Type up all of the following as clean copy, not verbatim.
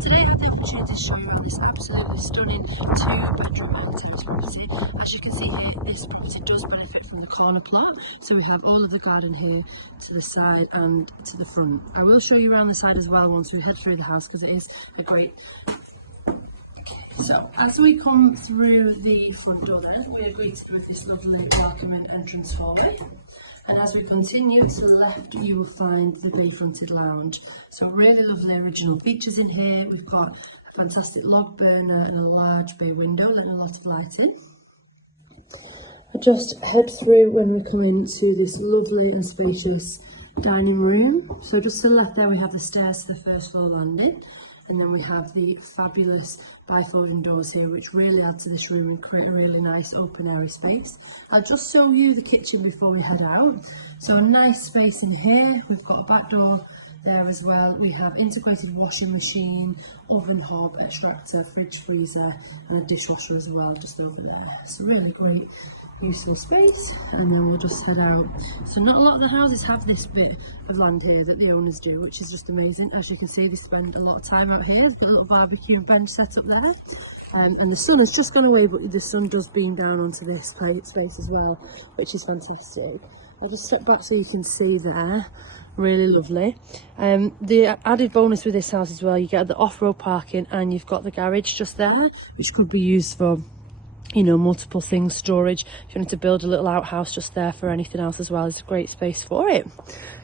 Today I have the opportunity to show you around this absolutely stunning 2-bedroom and terrace property. As you can see here, this property does benefit from the corner plot, so we have all of the garden here to the side and to the front. I will show you around the side as well once we head through the house, because it is a great. So as we come through the front door then, we are greeted with this lovely welcoming entrance hallway. And as we continue to the left, you will find the bay-fronted lounge. So really lovely original features in here. We've got a fantastic log burner and a large bay window letting a lot of light in. I just head through when we come into this lovely and spacious dining room. So just to the left there we have the stairs to the first floor landing. And then we have the fabulous bifolding doors here, which really add to this room and create a really nice open area space. I'll just show you the kitchen before we head out. So a nice space in here. We've got a back door there as well. We have integrated washing machine, oven hob, extractor, fridge, freezer, and a dishwasher as well, just over there. So really great useful space, and then we'll just head out. So not a lot of the houses have this bit of land here that the owners do, which is just amazing. As you can see, they spend a lot of time out here. There's got a little barbecue and bench set up there, and the sun has just gone away, but the sun does beam down onto this space as well, which is fantastic. I'll just step back so you can see there. Really lovely. The added bonus with this house as well, you get the off-road parking and you've got the garage just there, which could be used for, you know, multiple things, storage. If you want to build a little outhouse just there for anything else as well, it's a great space for it.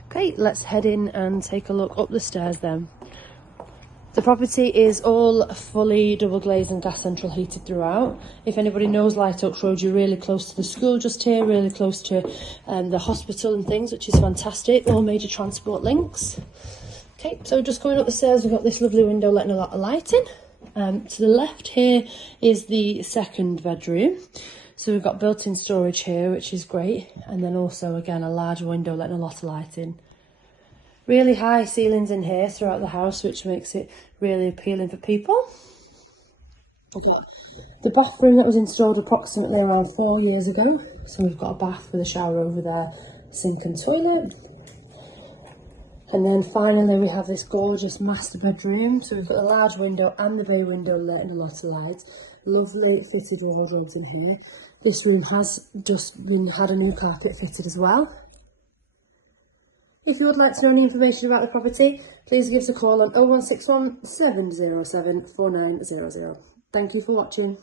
Okay, let's head in and take a look up the stairs then. The property is all fully double glazed and gas central heated throughout. If anybody knows Light Oaks Road, you're really close to the school just here, really close to the hospital and things, which is fantastic. All major transport links. Okay, so just going up the stairs, we've got this lovely window letting a lot of light in. To the left here is the second bedroom. So we've got built-in storage here, which is great. And then also, again, a large window letting a lot of light in. Really high ceilings in here throughout the house, which makes it really appealing for people. We've got the bathroom that was installed approximately around 4 years ago. So we've got a bath with a shower over there, sink and toilet. And then finally we have this gorgeous master bedroom. So we've got a large window and the bay window letting a lot of light. Lovely fitted wardrobes in here. This room has just had a new carpet fitted as well. If you would like to know any information about the property, please give us a call on 0161 707 4900. Thank you for watching.